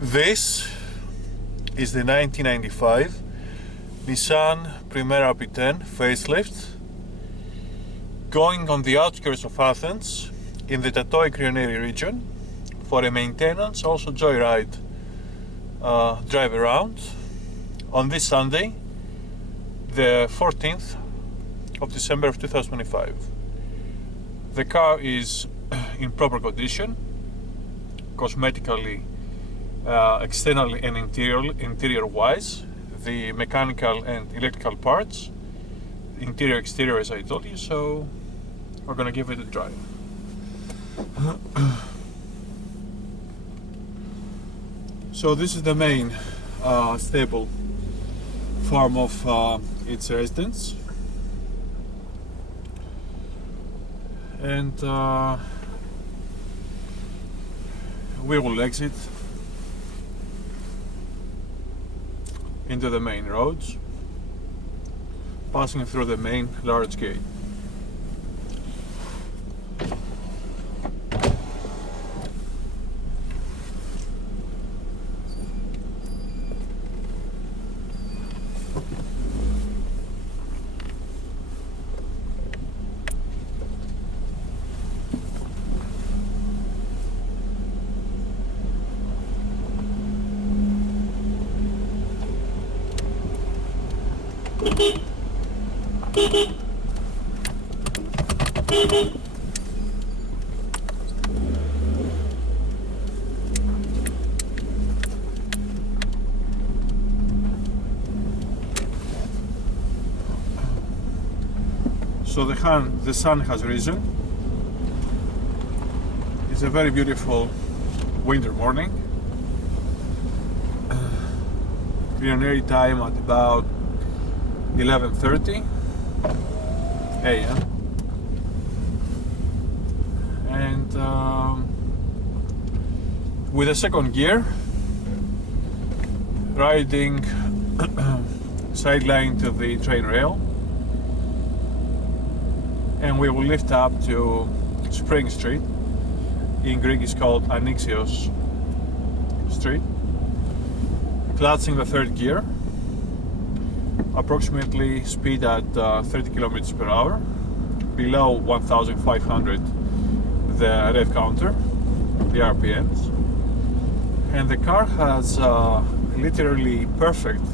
This is the 1995 Nissan Primera P10 facelift, going on the outskirts of Athens in the Tatoi Krioneri region for a maintenance, also joyride drive around on this Sunday, the 14th of December of 2025. The car is in proper condition, cosmetically, externally and interior wise. The mechanical and electrical parts, interior exterior as I told you, so we're gonna give it a try. So this is the main stable farm of its residents, and we will exit into the main roads, passing through the main large gate. So the sun has risen. It's a very beautiful winter morning. Krioneri time at about 11:30 a.m. and with a second gear, riding sideline to the train rail, and we will lift up to Spring Street. In Greek is called Anixios Street, clutching the third gear, approximately speed at 30 kilometers per hour, below 1,500 the rev counter, the RPMs, and the car has literally perfect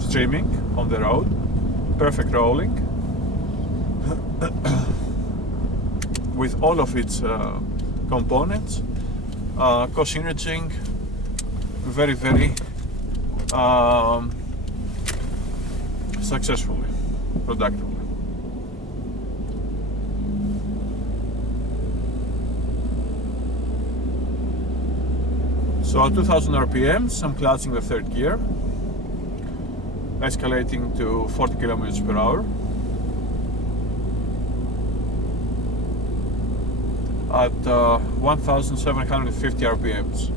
streaming on the road, perfect rolling, with all of its components co-synerging very successfully, productively. So at 2,000 RPMs, I'm clutching the third gear, escalating to 40 kilometers per hour. At 1,750 RPMs.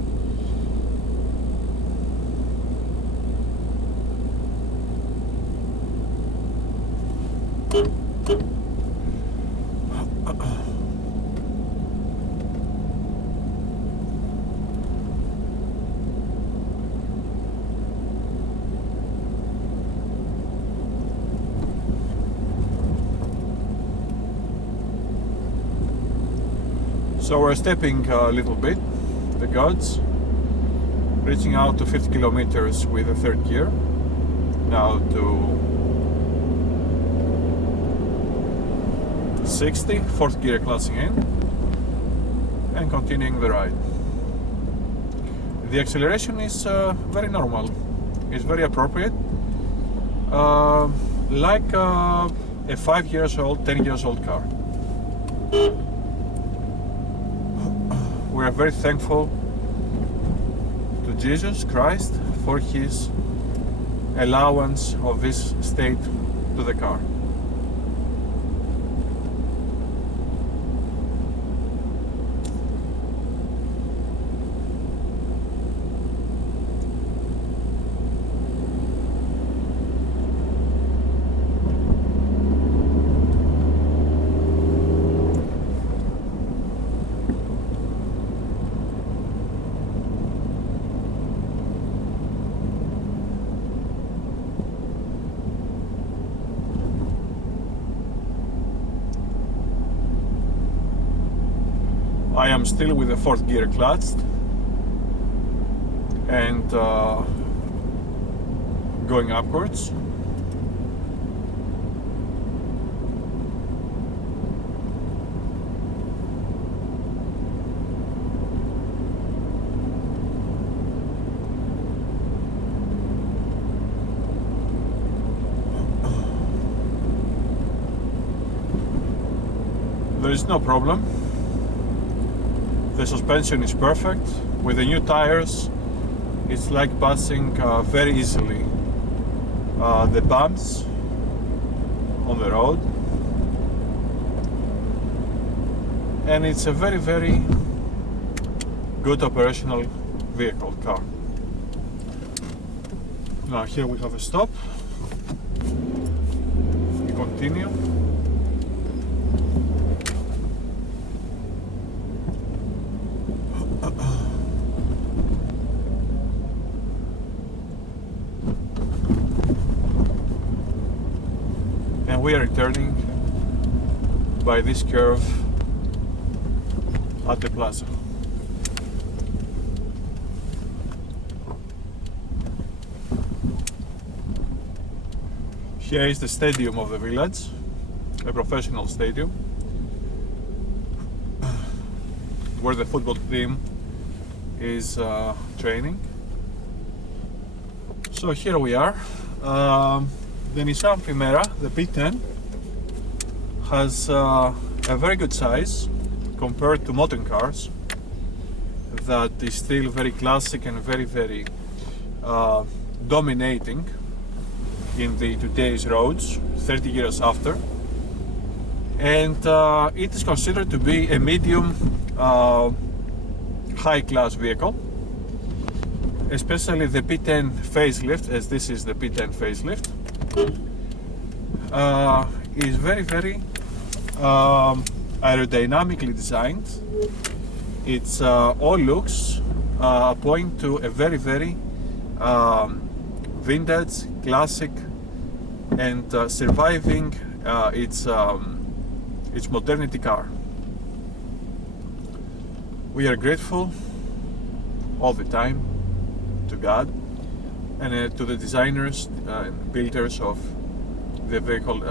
So we're stepping a little bit the guards, reaching out to 50 kilometers with the third gear, now to 60, fourth gear clutching in, and continuing the ride. The acceleration is very normal, it's very appropriate, like a 5 years old, 10 years old car. We are very thankful to Jesus Christ for his allowance of this state to the car. I am still with the fourth gear clutched and going upwards. There is no problem. The suspension is perfect. With the new tires, it's like passing very easily the bumps on the road. And it's a very, very good operational vehicle car. Now here we have a stop. We continue. And we are returning by this curve at the plaza. Here is the stadium of the village, a professional stadium, where the football team is training. So here we are. The Nissan Primera, the P10, has a very good size compared to modern cars that is still very classic and very, very dominating in the today's roads 30 years after. And it is considered to be a medium high-class vehicle, especially the P10 facelift, as this is the P10 facelift. Is very, very aerodynamically designed. Its all looks point to a very, very vintage, classic, and surviving its modernity car. We are grateful all the time to God and to the designers and builders of the vehicle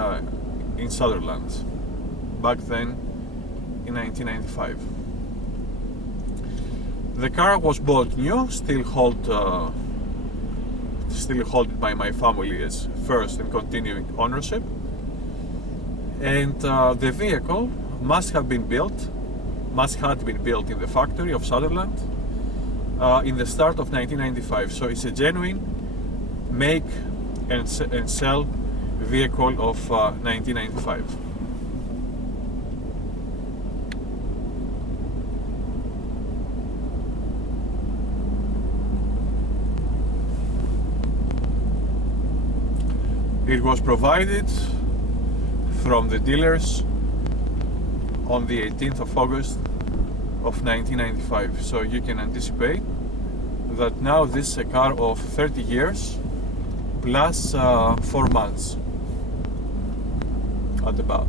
in Sutherland back then in 1995. The car was bought new, still held by my family as first and continuing ownership, and the vehicle must have been built in the factory of Sutherland in the start of 1995. So it's a genuine make and sell vehicle of 1995. It was provided from the dealers on the 18th of August of 1995. So you can anticipate that now this is a car of 30 years plus 4 months at about.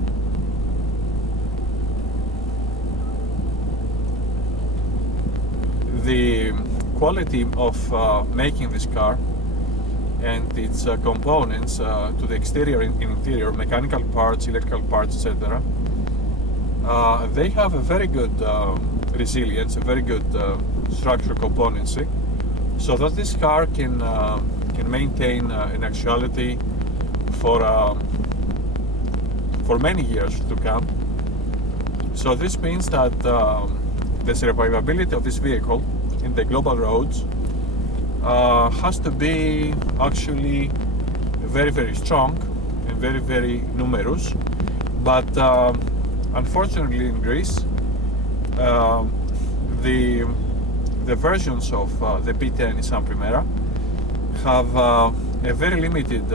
The quality of making this car and its components to the exterior and interior, mechanical parts, electrical parts, etc. They have a very good resilience, a very good structural componency, so that this car can maintain an actuality for many years to come. So this means that the survivability of this vehicle in the global roads has to be actually very, very strong and very, very numerous. But unfortunately in Greece, the versions of the P10 Nissan Primera have a very limited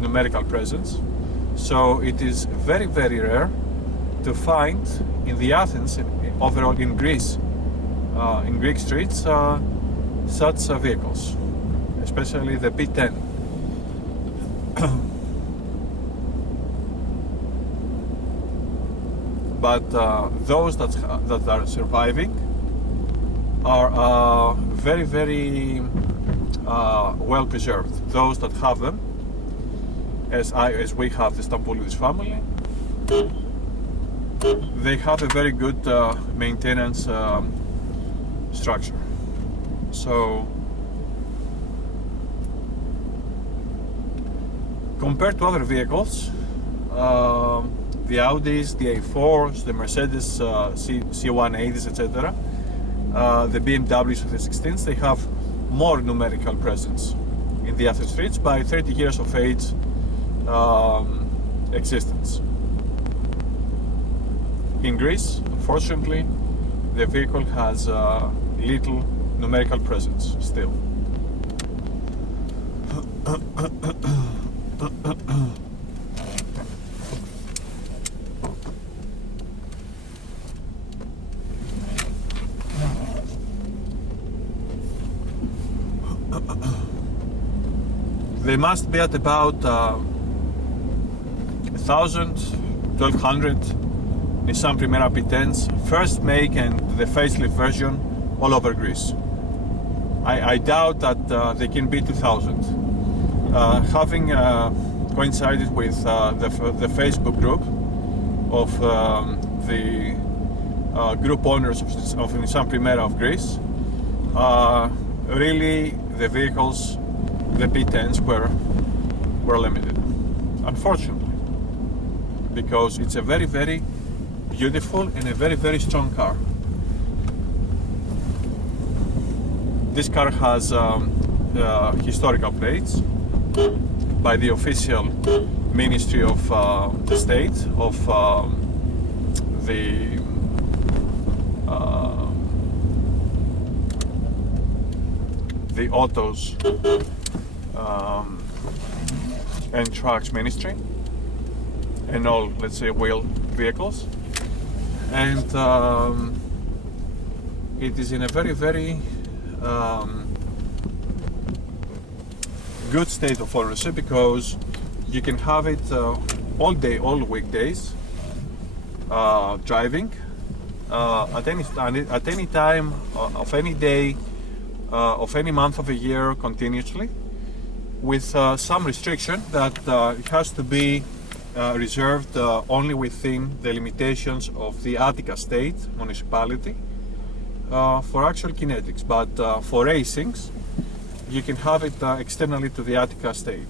numerical presence. So it is very, very rare to find in the Athens, overall in Greece, in Greek streets, such vehicles, especially the P10. but those that are surviving are very, very well preserved. Those that have them, as we have the Stampoulidis family, they have a very good maintenance structure. So compared to other vehicles, the Audis, the A4s, the Mercedes C180s, etc., the BMWs of the 16s, they have more numerical presence in the Athens streets by 30 years of age existence. In Greece, unfortunately, the vehicle has little numerical presence still. They must be at about 1,000, 1,200 Nissan Primera P10s, first make and the facelift version all over Greece. I doubt that they can be 2,000. Having coincided with the Facebook group of the group owners of Nissan Primera of Greece, really the vehicles, the P10s were limited, unfortunately, because it's a very, very beautiful and a very, very strong car. This car has historical plates by the official Ministry of the State of the Autos and Trucks Ministry, and all, let's say, wheeled vehicles, and it is in a very, very good state of ownership, because you can have it all day, all weekdays, driving at any time of any day of any month of the year, continuously, with some restriction that it has to be reserved only within the limitations of the Attica state municipality for actual kinetics, but for racings you can have it externally to the Attica state.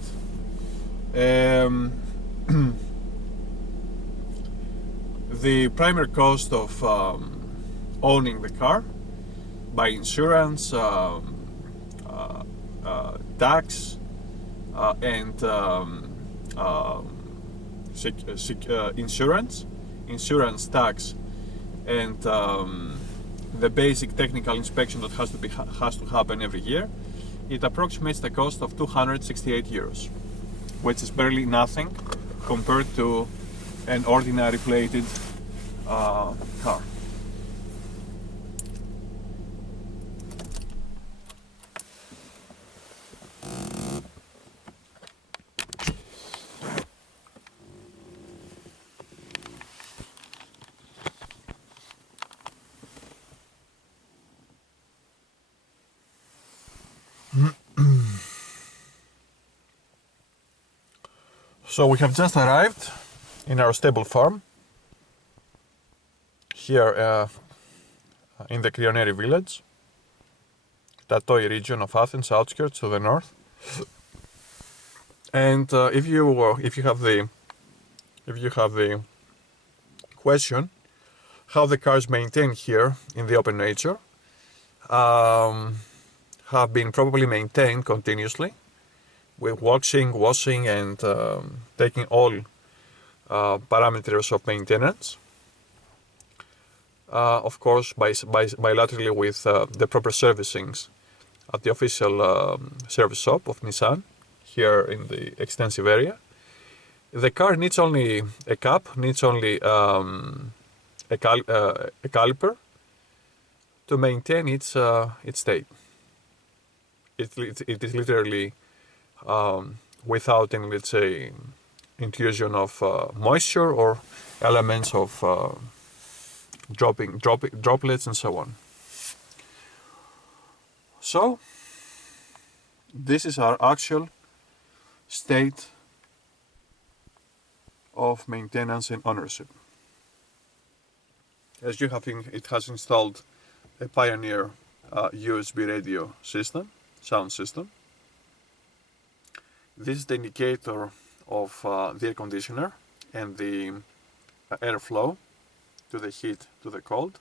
The primary cost of owning the car, by insurance, tax, and insurance, tax, and the basic technical inspection that has to happen every year, it approximates the cost of 268 euros, which is barely nothing compared to an ordinary plated car. So we have just arrived in our stable farm here in the Krioneri village, Tatoi region of Athens, outskirts to the north. And if you have the question how the cars maintained here in the open nature, have been probably maintained continuously, with washing, and taking all parameters of maintenance. Of course, bilaterally with the proper servicings at the official service shop of Nissan here in the extensive area. The car needs only a cap, needs only a caliper to maintain its state. It is literally without any, let's say, intrusion of moisture or elements of droplets and so on. So this is our actual state of maintenance and ownership. As you have seen, it has installed a Pioneer USB radio system, sound system. This is the indicator of the air conditioner and the airflow to the heat, to the cold.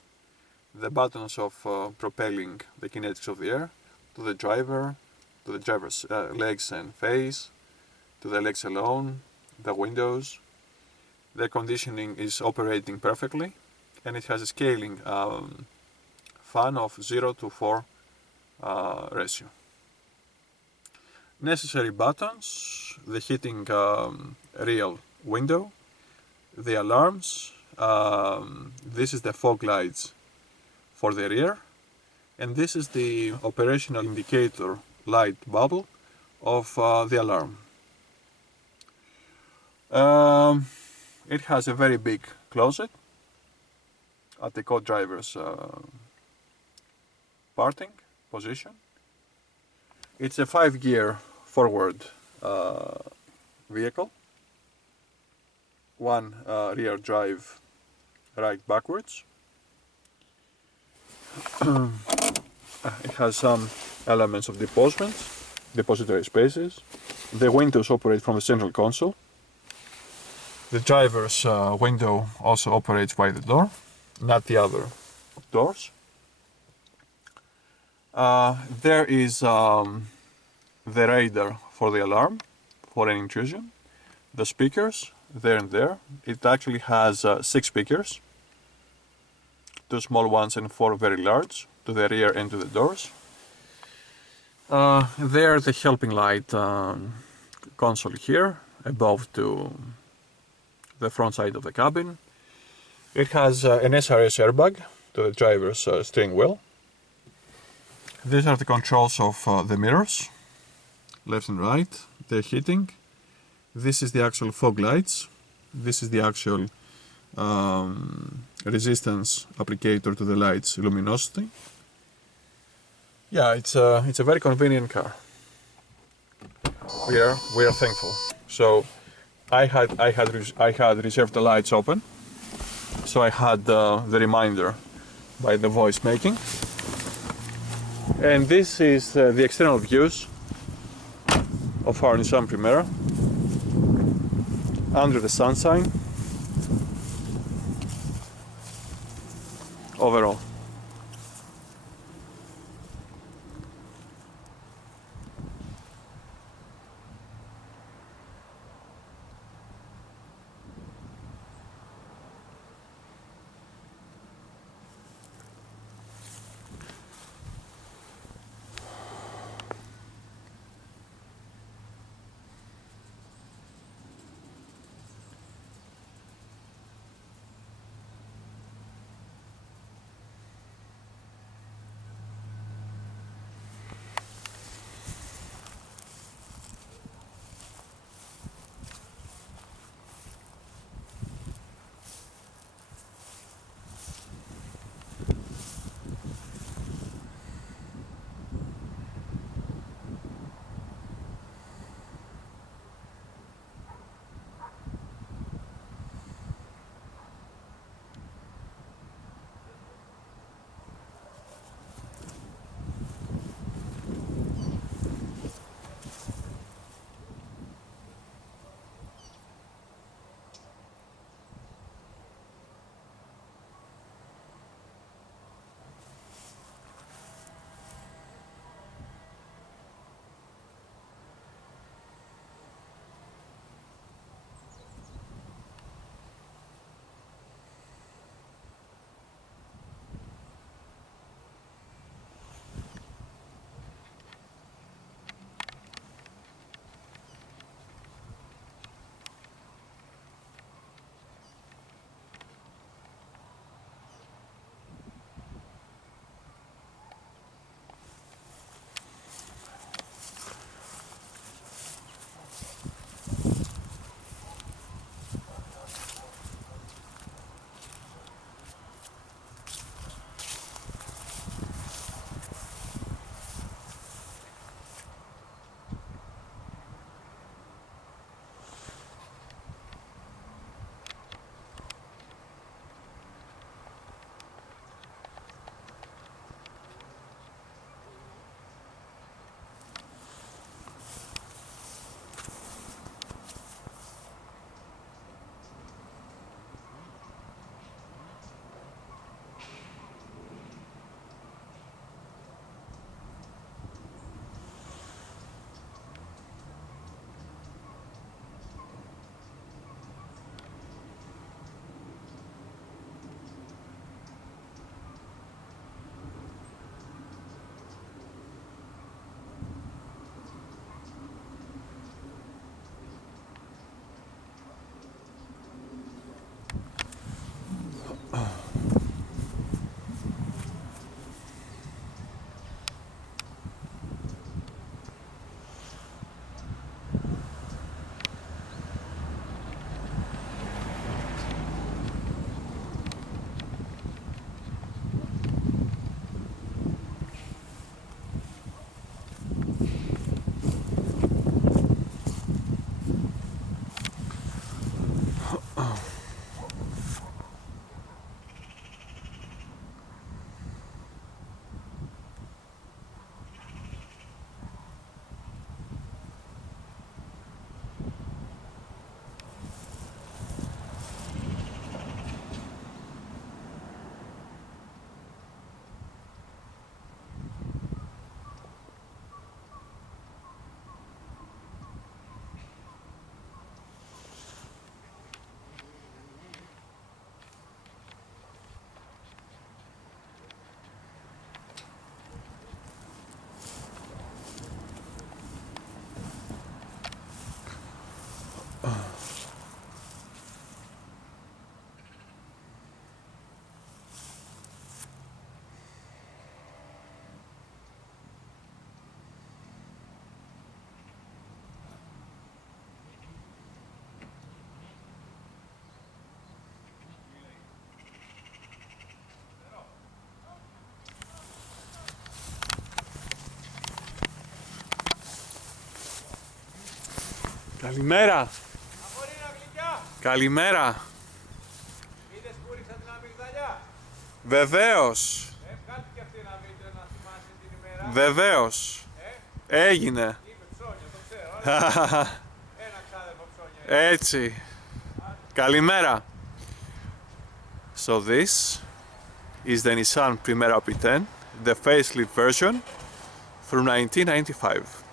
The buttons of propelling the kinetics of the air to the driver, to the driver's legs and face, to the legs alone, the windows. The conditioning is operating perfectly, and it has a scaling fan of 0 to 4 ratio. Necessary buttons: the heating real window, the alarms, this is the fog lights for the rear, and this is the operational indicator light bubble of the alarm. It has a very big closet at the co-driver's parting position. It's a 5-gear forward vehicle, one rear drive right backwards. It has some elements of depository spaces. The windows operate from the central console. The driver's window also operates by the door, not the other doors. There is the radar for the alarm, for an intrusion. The speakers, there and there. It actually has 6 speakers, 2 small ones and 4 very large, to the rear and to the doors. There the helping light console here, above to the front side of the cabin. It has an SRS airbag to the driver's steering wheel. These are the controls of the mirrors, left and right, the heating. This is the actual fog lights. This is the actual resistance applicator to the light's luminosity. Yeah, it's a very convenient car. We are thankful. So I had reserved the lights open, so I had the reminder by the voice making. And this is the external views of our Nissan Primera under the sunshine overall. Καλημέρα. Καλημέρα. Είδες που ρίξα την αμυγδαλιά. Βεβαίως. Βγάλτε και αυτή ένα βίντεο να θυμάσαι την ημέρα. Βεβαίως. Έγινε. Είπε ψώνια, το ξέρω. Ένα ξάδερφο ψώνια. Έτσι. Καλημέρα. So this is the Nissan Primera P10, the facelift version from 1995.